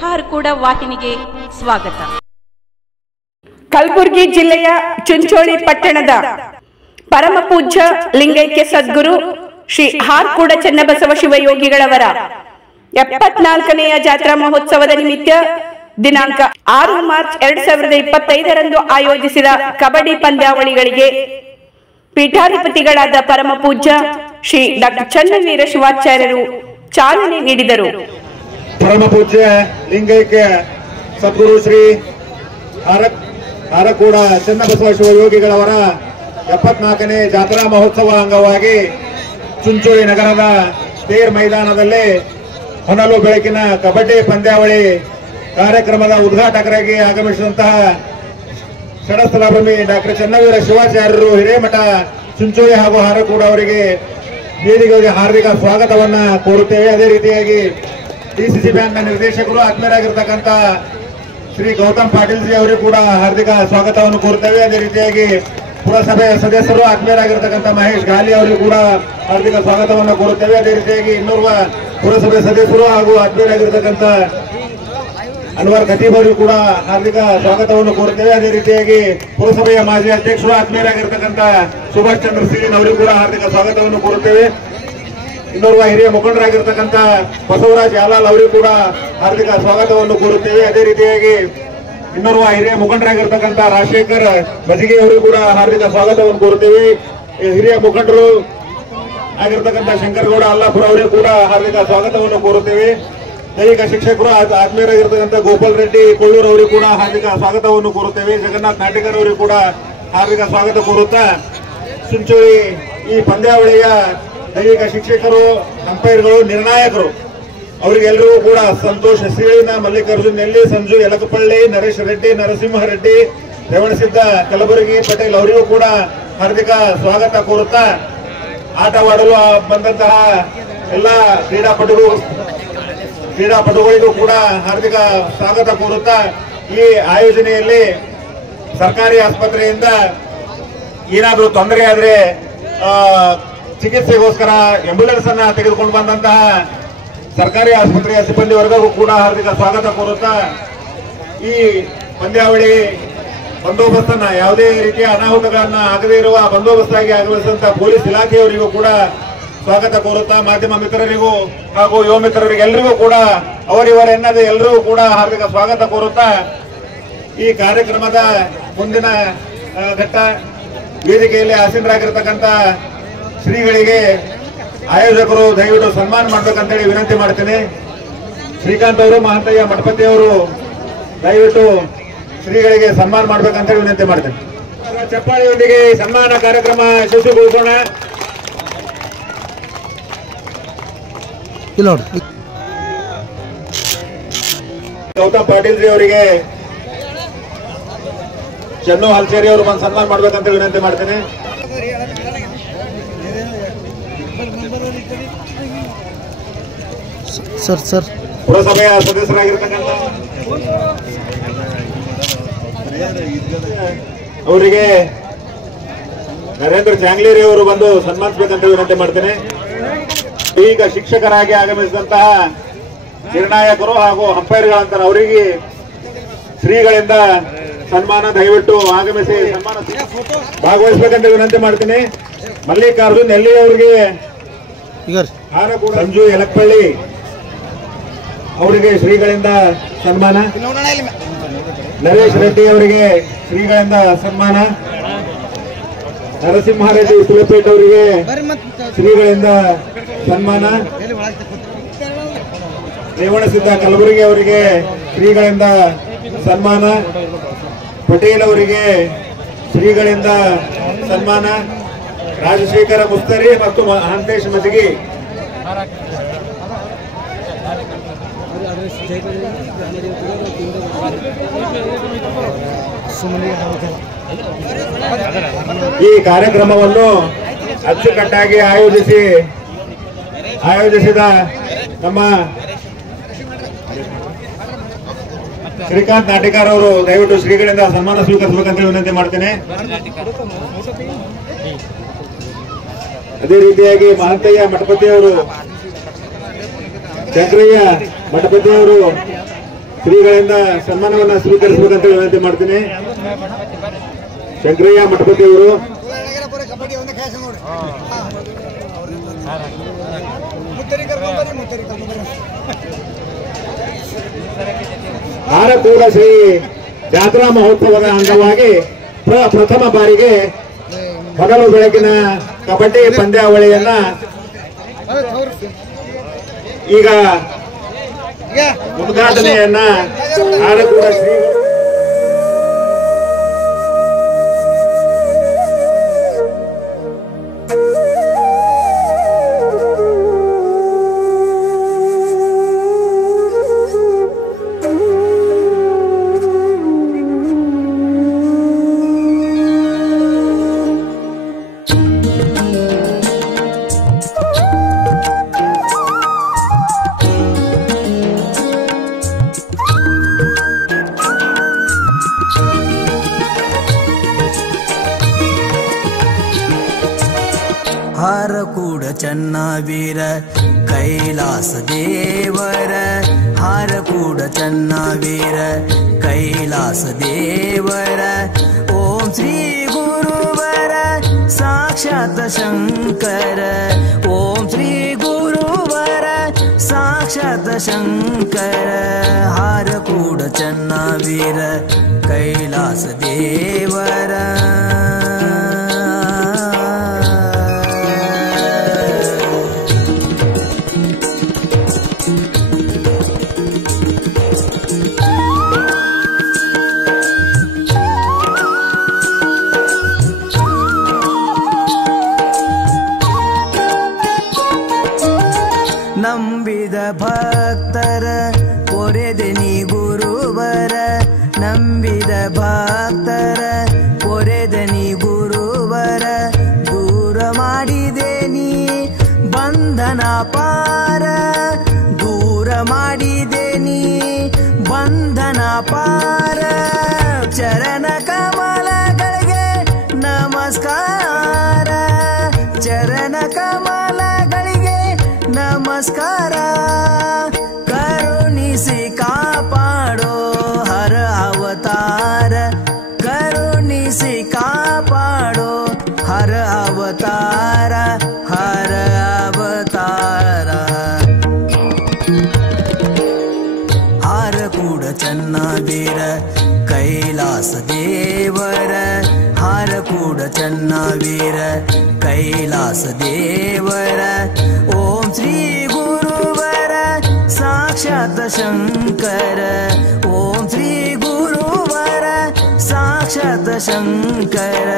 ಹಾರ್ಕೂಡ ವಾಹಿನಿಗೆ ಸ್ವಾಗತ. ಕಲಬುರಗಿ ಜಿಲ್ಲೆಯ ಚುಂಚೋಳಿ ಪಟ್ಟಣದ ಪರಮ ಪೂಜ್ಯ ಲಿಂಗೈಕ್ಯ ಸದ್ಗುರು ಶ್ರೀ ಹಾರ್ಕೂಡ ಚನ್ನಬಸವ ಶಿವಯೋಗಿಗಳವರ 74ನೆಯ ಜಾತ್ರಾ ಮಹೋತ್ಸವದ ನಿಮಿತ್ತ ದಿನಾಂಕ 6 ಮಾರ್ಚ್ 2025ರಂದು ಆಯೋಜಿಸಿದ ಕಬಡ್ಡಿ ಪಂದ್ಯಾವಳಿಗಳಿಗೆ ಪೀಠಾಧಿಪತಿಗಳಾದ ಪರಮ ಪೂಜ್ಯ ಶ್ರೀ ಡಾಕ್ಟರ್ ಚನ್ನವೀರ ಶಿವಾಚಾರ್ಯರು ಚಾಲನೆ ನೀಡಿದರು. ಪರಮ ಪೂಜ್ಯ ಲಿಂಗೈಕ್ಯ ಸದ್ಗುರು ಶ್ರೀ ಹಾರಕೂಡ ಚನ್ನಬಸವ ಶಿವಯೋಗಿಗಳವರ 74ನೇ ಜಾತ್ರಾ ಮಹೋತ್ಸವ ಅಂಗವಾಗಿ ಚುಂಚೋಳಿ ನಗರದ ತೇರ್ ಮೈದಾನದಲ್ಲಿ ಹೊನಲು ಬೆಳಕಿನ ಕಬಡ್ಡಿ ಪಂದ್ಯಾವಳಿ ಕಾರ್ಯಕ್ರಮದ ಉದ್ಘಾಟಕರಾಗಿ ಆಗಮಿಸಿದಂತಹ ಷಡಸ್ಥಲಾಭೂಮಿ ಡಾಕ್ಟರ್ ಚನ್ನವೀರ ಶಿವಾಚಾರ್ಯರು ಹಿರೇಮಠ ಚುಂಚೋಳಿ ಹಾಗೂ ಹಾರಕೂಡ ಅವರಿಗೆ ವೇದಿಕೆಗೆ ಹಾರ್ದಿಕ ಸ್ವಾಗತವನ್ನ ಕೋರುತ್ತೇವೆ. ಅದೇ ರೀತಿಯಾಗಿ ಡಿಸಿಸಿ ಬ್ಯಾಂಕ್ನ ನಿರ್ದೇಶಕರು ಆತ್ಮೀಯರಾಗಿರ್ತಕ್ಕಂಥ ಶ್ರೀ ಗೌತಮ್ ಪಾಟೀಲ್ ಜಿ ಅವರಿಗೂ ಕೂಡ ಹಾರ್ದಿಕ ಸ್ವಾಗತವನ್ನು ಕೋರುತ್ತೇವೆ. ಅದೇ ರೀತಿಯಾಗಿ ಪುರಸಭೆಯ ಸದಸ್ಯರು ಆತ್ಮೀಯರಾಗಿರ್ತಕ್ಕಂಥ ಮಹೇಶ್ ಗಾಲಿ ಅವರಿಗೂ ಕೂಡ ಹಾರ್ದಿಕ ಸ್ವಾಗತವನ್ನು ಕೋರುತ್ತೇವೆ. ಅದೇ ರೀತಿಯಾಗಿ ಇನ್ನೋರ್ವ ಪುರಸಭೆ ಸದಸ್ಯರು ಹಾಗೂ ಆತ್ಮೀಯರಾಗಿರ್ತಕ್ಕಂಥ ಅನ್ವರ್ ಖತೀಬ್ ಅವರಿಗೂ ಕೂಡ ಹಾರ್ದಿಕ ಸ್ವಾಗತವನ್ನು ಕೋರುತ್ತೇವೆ. ಅದೇ ರೀತಿಯಾಗಿ ಪುರಸಭೆಯ ಮಾಜಿ ಅಧ್ಯಕ್ಷರು ಆತ್ಮೀಯರಾಗಿರ್ತಕ್ಕಂಥ ಸುಭಾಷ್ ಚಂದ್ರ ಸಿಂಗ್ ಅವರಿಗೂ ಕೂಡ ಹಾರ್ದಿಕ ಸ್ವಾಗತವನ್ನು ಕೋರುತ್ತೇವೆ. ಇನ್ನೋರ್ವ ಹಿರಿಯ ಮುಖಂಡರಾಗಿರ್ತಕ್ಕಂಥ ಬಸವರಾಜ್ ಯಾಲಾಲ್ ಅವರಿಗೂ ಕೂಡ ಹಾರ್ದಿಕ ಸ್ವಾಗತವನ್ನು ಕೋರುತ್ತೇವೆ. ಅದೇ ರೀತಿಯಾಗಿ ಇನ್ನೋರ್ವ ಹಿರಿಯ ಮುಖಂಡರಾಗಿರ್ತಕ್ಕಂಥ ರಾಜಶೇಖರ್ ಬಜಿಗೆ ಅವರಿಗೂ ಕೂಡ ಹಾರ್ದಿಕ ಸ್ವಾಗತವನ್ನು ಕೋರುತ್ತೇವೆ. ಹಿರಿಯ ಮುಖಂಡರು ಆಗಿರ್ತಕ್ಕಂಥ ಶಂಕರಗೌಡ ಅಲ್ಲಾಪುರ ಅವರಿಗೂ ಕೂಡ ಹಾರ್ದಿಕ ಸ್ವಾಗತವನ್ನು ಕೋರುತ್ತೇವೆ. ದೈಹಿಕ ಶಿಕ್ಷಕರು ಆತ್ಮೀಯರಾಗಿರ್ತಕ್ಕಂಥ ಗೋಪಾಲ್ ರೆಡ್ಡಿ ಕೊಳ್ಳೂರು ಅವರಿಗೂ ಕೂಡ ಹಾರ್ದಿಕ ಸ್ವಾಗತವನ್ನು ಕೋರುತ್ತೇವೆ. ಜಗನ್ನಾಥ್ ನಾಟಿಕರ್ ಅವರಿಗೂ ಕೂಡ ಹಾರ್ದಿಕ ಸ್ವಾಗತ ಕೋರುತ್ತಾ ಚುಂಚೋಳಿ ಈ ಪಂದ್ಯಾವಳಿಯ ದೈಹಿಕ ಶಿಕ್ಷಕರು, ಅಂಪೈರ್ಗಳು, ನಿರ್ಣಾಯಕರು ಅವರಿಗೆಲ್ಲರಿಗೂ ಕೂಡ ಸಂತೋಷ್ ಸೀಳಿನ, ಮಲ್ಲಿಕಾರ್ಜುನ್ ನೆಲ್ಲಿ, ಸಂಜು ಯಲಕಪಳ್ಳಿ, ನರೇಶ್ ರೆಡ್ಡಿ, ನರಸಿಂಹ ರೆಡ್ಡಿ, ರೇವಣಸಿದ್ದ ಕಲಬುರಗಿ ಪಟೇಲ್ ಅವರಿಗೂ ಕೂಡ ಹಾರ್ದಿಕ ಸ್ವಾಗತ ಕೋರುತ್ತಾ ಆಟವಾಡಲು ಬಂದಂತಹ ಎಲ್ಲ ಕ್ರೀಡಾಪಟುಗಳಿಗೂ ಕೂಡ ಹಾರ್ದಿಕ ಸ್ವಾಗತ ಕೋರುತ್ತಾ ಈ ಆಯೋಜನೆಯಲ್ಲಿ ಸರ್ಕಾರಿ ಆಸ್ಪತ್ರೆಯಿಂದ ಏನಾದರೂ ತೊಂದರೆ ಆದರೆ ಚಿಕಿತ್ಸೆಗೋಸ್ಕರ ಆಂಬ್ಯುಲೆನ್ಸ್ ಅನ್ನ ತೆಗೆದುಕೊಂಡು ಬಂದಂತಹ ಸರ್ಕಾರಿ ಆಸ್ಪತ್ರೆಯ ಸಿಬ್ಬಂದಿ ವರ್ಗಕ್ಕೂ ಕೂಡ ಹಾರ್ದಿಕ ಸ್ವಾಗತ ಕೋರುತ್ತಾ ಈ ಪಂದ್ಯಾವಳಿ ಬಂದೋಬಸ್ತನ್ನ ಯಾವುದೇ ರೀತಿಯ ಅನಾಹುತಗಳನ್ನ ಆಗದೇ ಇರುವ ಬಂದೋಬಸ್ತಾಗಿ ಆಗಮಿಸಿದಂತಹ ಪೊಲೀಸ್ ಇಲಾಖೆಯವರಿಗೂ ಕೂಡ ಸ್ವಾಗತ ಕೋರುತ್ತಾ ಮಾಧ್ಯಮ ಮಿತ್ರರಿಗೂ ಹಾಗೂ ಯುವ ಮಿತ್ರರಿಗೆ ಎಲ್ಲರಿಗೂ ಕೂಡ ಅವರಿವರೆನ್ನದೇ ಎಲ್ಲರಿಗೂ ಕೂಡ ಹಾರ್ದಿಕ ಸ್ವಾಗತ ಕೋರುತ್ತಾ ಈ ಕಾರ್ಯಕ್ರಮದ ಮುಂದಿನ ಘಟ್ಟ ವೇದಿಕೆಯಲ್ಲಿ ಆಸೀನರಾಗಿರ್ತಕ್ಕಂಥ ಶ್ರೀಗಳಿಗೆ ಆಯೋಜಕರು ದಯವಿಟ್ಟು ಸನ್ಮಾನ ಮಾಡ್ಬೇಕಂತೇಳಿ ವಿನಂತಿ ಮಾಡ್ತೇನೆ. ಶ್ರೀಕಾಂತ್ ಅವರು, ಮಹಂತಯ್ಯ ಮಠಪತಿ ಅವರು ದಯವಿಟ್ಟು ಶ್ರೀಗಳಿಗೆ ಸನ್ಮಾನ ಮಾಡ್ಬೇಕಂತೇಳಿ ವಿನಂತಿ ಮಾಡ್ತೇನೆ. ಚಪ್ಪಾಳಿಯೊಂದಿಗೆ ಸನ್ಮಾನ ಕಾರ್ಯಕ್ರಮ ಯಶಸ್ವಿಗೊಳಿಸೋಣ. ಗೌತಮ್ ಪಾಟೀಲ್ ಜಿ ಅವರಿಗೆ ಚನ್ನು ಹಲ್ಸೇರಿ ಅವರು ಬಂದು ಸನ್ಮಾನ ಮಾಡ್ಬೇಕಂತ ವಿನಂತಿ ಮಾಡ್ತೇನೆ. ಸರ್ ಪುರಸಭೆಯ ಸದಸ್ಯರಾಗಿರ್ತಕ್ಕಂಥ ಅವರಿಗೆ ನರೇಂದ್ರ ಚಾಂಗ್ಲೇರಿ ಅವರು ಬಂದು ಸನ್ಮಾನಿಸಬೇಕಂತ ವಿನಂತಿ ಮಾಡ್ತೇನೆ. ಈಗ ಶಿಕ್ಷಕರಾಗಿ ಆಗಮಿಸಿದಂತಹ ನಿರ್ಣಾಯಕರು ಹಾಗೂ ಅಂಪೈರ್ಗಳಂತ ಅವರಿಗೆ ಶ್ರೀಗಳಿಂದ ಸನ್ಮಾನ ದಯವಿಟ್ಟು ಆಗಮಿಸಿ ಸನ್ಮಾನ ಭಾಗವಹಿಸಬೇಕಂತ ವಿನಂತಿ ಮಾಡ್ತೀನಿ. ಮಲ್ಲಿಕಾರ್ಜುನ್ ನೆಲ್ಲಿ ಅವರಿಗೆ, ಸಂಜು ಯಲಕಪಳ್ಳಿ ಅವರಿಗೆ ಶ್ರೀಗಳಿಂದ ಸನ್ಮಾನ, ನರೇಶ್ ರೆಡ್ಡಿ ಅವರಿಗೆ ಶ್ರೀಗಳಿಂದ ಸನ್ಮಾನ, ನರಸಿಂಹಾರೆಡ್ಡಿ ಸುಲಪೇಟ್ ಅವರಿಗೆ ಶ್ರೀಗಳಿಂದ ಸನ್ಮಾನ, ರೇವಣಸಿದ್ದ ಕಲಬುರಗಿ ಅವರಿಗೆ ಶ್ರೀಗಳಿಂದ ಸನ್ಮಾನ, ಪಟೇಲ್ ಅವರಿಗೆ ಶ್ರೀಗಳಿಂದ ಸನ್ಮಾನ, ರಾಜಶೇಖರ ಮುಸ್ತರಿ ಮತ್ತು ಮಹಾಂತೇಶ್ ಮಜಗಿ ಈ ಕಾರ್ಯಕ್ರಮವನ್ನು ಅಚ್ಚುಕಟ್ಟಾಗಿ ಆಯೋಜಿಸಿದ ನಮ್ಮ ಶ್ರೀಕಾಂತ್ ನಾಟಿಕಾರ್ ಅವರು ದಯವಿಟ್ಟು ಶ್ರೀಗಳಿಂದ ಸನ್ಮಾನ ಸ್ವೀಕರಿಸಬೇಕಂತ ವಿನಂತಿ ಮಾಡ್ತೇನೆ. ಅದೇ ರೀತಿಯಾಗಿ ಮಹಂತಯ್ಯ ಮಠಪತಿಯವರು, ಚಕ್ರಯ್ಯ ಮಠಪತಿಯವರು ಶ್ರೀಗಳಿಂದ ಸನ್ಮಾನವನ್ನ ಸ್ವೀಕರಿಸಬೇಕಂತ ವಿನಂತಿ ಮಾಡ್ತೀನಿ. ಶಂಕರಯ್ಯ ಮಠಪತಿ ಅವರು ಹಾರಕೂಡ ಶ್ರೀ ಜಾತ್ರಾ ಮಹೋತ್ಸವದ ಅಂಗವಾಗಿ ಪ್ರಥಮ ಬಾರಿಗೆ ಮೊದಲು ಬೆಳಗಿನ ಕಬಡ್ಡಿ ಪಂದ್ಯಾವಳಿಯನ್ನ ಈಗ ಉದ್ಘಾಟನೆಯನ್ನ ಹಾರಕೂಡ ಶ್ರೀ ಹಾರಕೂಡ ಚನ್ನವೀರ ಕೈಲಾಸ ದೇವರ ಹಾರಕೂಡ ಚನ್ನವೀರ ಕೈಲಾಸ ದೇವರ ಓಂ ಶ್ರೀ ಗುರುವರ ಸಾಕ್ಷಾತ್ ಶಂಕರ ಓಂ ಶ್ರೀ ಗುರುವರ ಸಾಕ್ಷಾತ್ ಶಂಕರ ಹಾರಕೂಡ ಚನ್ನವೀರ ಕೈಲಾಸ ದೇವರ ನಂಬಿದ ಭಕ್ತರ ಕೊರೆದೆನಿ ಗುರುವರ ನಂಬಿದ ಭಕ್ತರ ಕೊರೆದನಿ ಗುರುವರ ದೂರ ಮಾಡಿದೆನಿ ಬಂಧನ ಪಾರ ದೂರ ಮಾಡಿದೆನಿ ಬಂಧನ ಪಾರ ಚರಣ ಕಮಲಗಳಿಗೆ ನಮಸ್ಕಾರ ಚರಣ ಕಮಲಗಳಿಗೆ ನಮಸ್ಕಾರ ಕರುಣಿಸಿ ಕಾಪಾಡೋ ಹರ ಅವತಾರ ಕರುಣಿಸಿ ಕಾಪಾಡೋ ಹರ ಅವತಾರ ಹರ ಅವತಾರ ಹಾರಕೂಡ ಚನ್ನವೀರ ಕೈಲಾಸ ದೇವರ ಹಾರಕೂಡ ಚನ್ನವೀರ ಕೈಲಾಸ ದೇವರ ಓಂ ಶ್ರೀ ಗುರುವರ ಸಾಕ್ಷಾತ್ ಶಂಕರ ಓಂ ಶ್ರೀ ಗುರುವರ ಸಾಕ್ಷಾತ್ ಶಂಕರ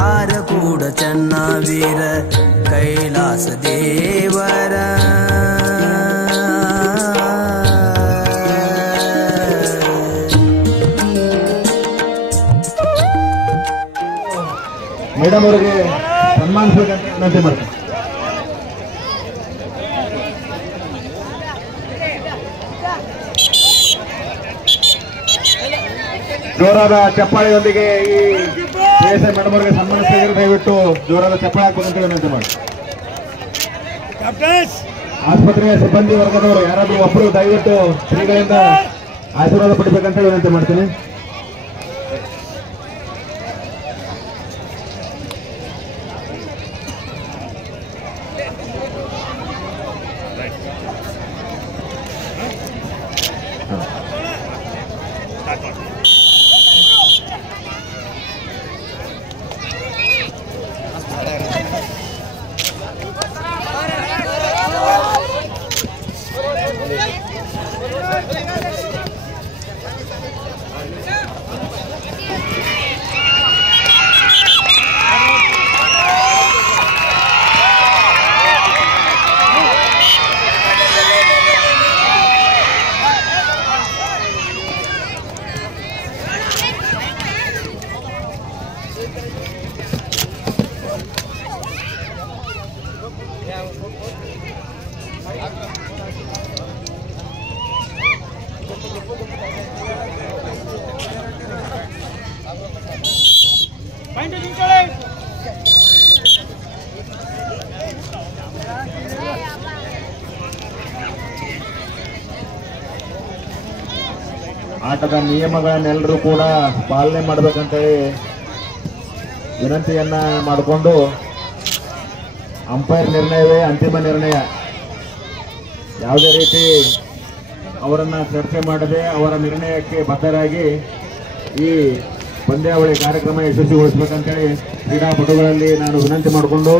ಹಾರಕೂಡ ಚನ್ನವೀರ ಕೈಲಾಸ ದೇವರ ಮೇಡಮ್ ಅವರಿಗೆ ಸನ್ಮಾನಿಸಬೇಕಂತ ವಿನಂತಿ ಮಾಡ್ತೀನಿ. ಜೋರಾದ ಚಪ್ಪಾಳೆಯೊಂದಿಗೆ ಈ ಮೇಡಮ್ ಅವರಿಗೆ ಸನ್ಮಾನಿಸಿದರೆ ದಯವಿಟ್ಟು ಜೋರಾದ ಚಪ್ಪಾಳೆ ಹಾಕಬೇಕಂತ ವಿನಂತಿ ಮಾಡಿ. ಆಸ್ಪತ್ರೆಯ ಸಿಬ್ಬಂದಿ ವರ್ಗದವರು ಯಾರಾದ್ರೂ ಒಬ್ಬರು ದಯವಿಟ್ಟು ಶ್ರೀಗಳಿಂದ ಆಶೀರ್ವಾದ ಪಡಿಬೇಕಂತ ವಿನಂತಿ ಮಾಡ್ತೀನಿ. ಆಟದ ನಿಯಮಗಳನ್ನೆಲ್ಲರೂ ಕೂಡ ಪಾಲನೆ ಮಾಡಬೇಕಂತೇಳಿ ವಿನಂತಿಯನ್ನ ಮಾಡಿಕೊಂಡು ಅಂಪೈರ್ ನಿರ್ಣಯವೇ ಅಂತಿಮ ನಿರ್ಣಯ. ಯಾವುದೇ ರೀತಿ ಅವರನ್ನ ಚರ್ಚೆ ಮಾಡದೆ ಅವರ ನಿರ್ಣಯಕ್ಕೆ ಬದ್ಧರಾಗಿ ಈ ಪಂದ್ಯಾವಳಿ ಕಾರ್ಯಕ್ರಮ ಯಶಸ್ವಿಗೊಳಿಸಬೇಕಂತೇಳಿ ಕ್ರೀಡಾಪಟುಗಳಲ್ಲಿ ನಾನು ವಿನಂತಿ ಮಾಡಿಕೊಂಡು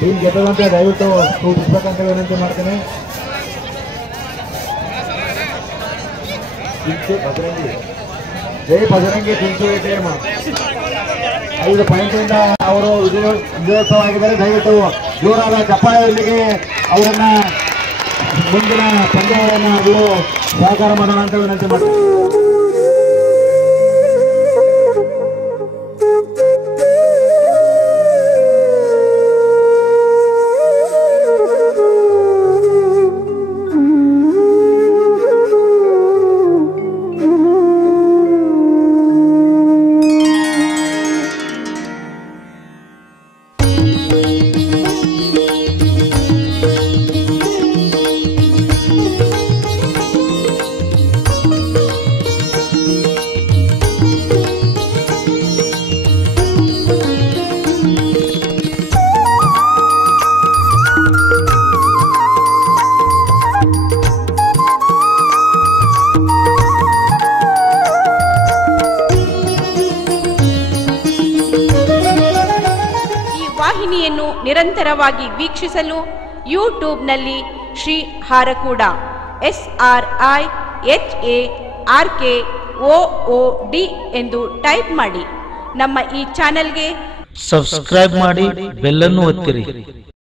ಟೀಮ್ ಗೆದ್ದದಂತೆ ದಯವಿಟ್ಟು ಸೂಚಿಸಬೇಕಂತ ವಿನಂತಿ ಮಾಡ್ತೇನೆ. ಜೈ ಬಜರಂಗಿ ಚಿಂಚೋಳಿ ಟೀಮ್ 5 ಪಾಯಿಂಟ್ನಿಂದ ಅವರು ವಿಜಯೋತ್ಸವ ಆಗಿದ್ದಾರೆ. ದಯವಿಟ್ಟು ಜೋರಾದ ಚಪ್ಪಾಳೆಯೊಂದಿಗೆ ಅವರನ್ನ ಮುಂದಿನ ಪಂದ್ಯಗಳನ್ನು ಅವರು ಸಹಕಾರ ಮಾಡೋಣ ಅಂತ ವಿನಂತಿ ಮಾಡ್ತಾರೆ. ನಿರಂತರವಾಗಿ ವೀಕ್ಷಿಸಲು ಯೂಟ್ಯೂಬ್ನಲ್ಲಿ ಶ್ರೀ ಹಾರಕೂಡ SRIHARKOOD ಎಂದು ಟೈಪ್ ಮಾಡಿ. ನಮ್ಮ ಈ ಚಾನೆಲ್ಗೆ ಸಬ್ಸ್ಕ್ರೈಬ್ ಮಾಡಿ, ಬೆಲ್ ಅನ್ನು ಒತ್ತಿರಿ.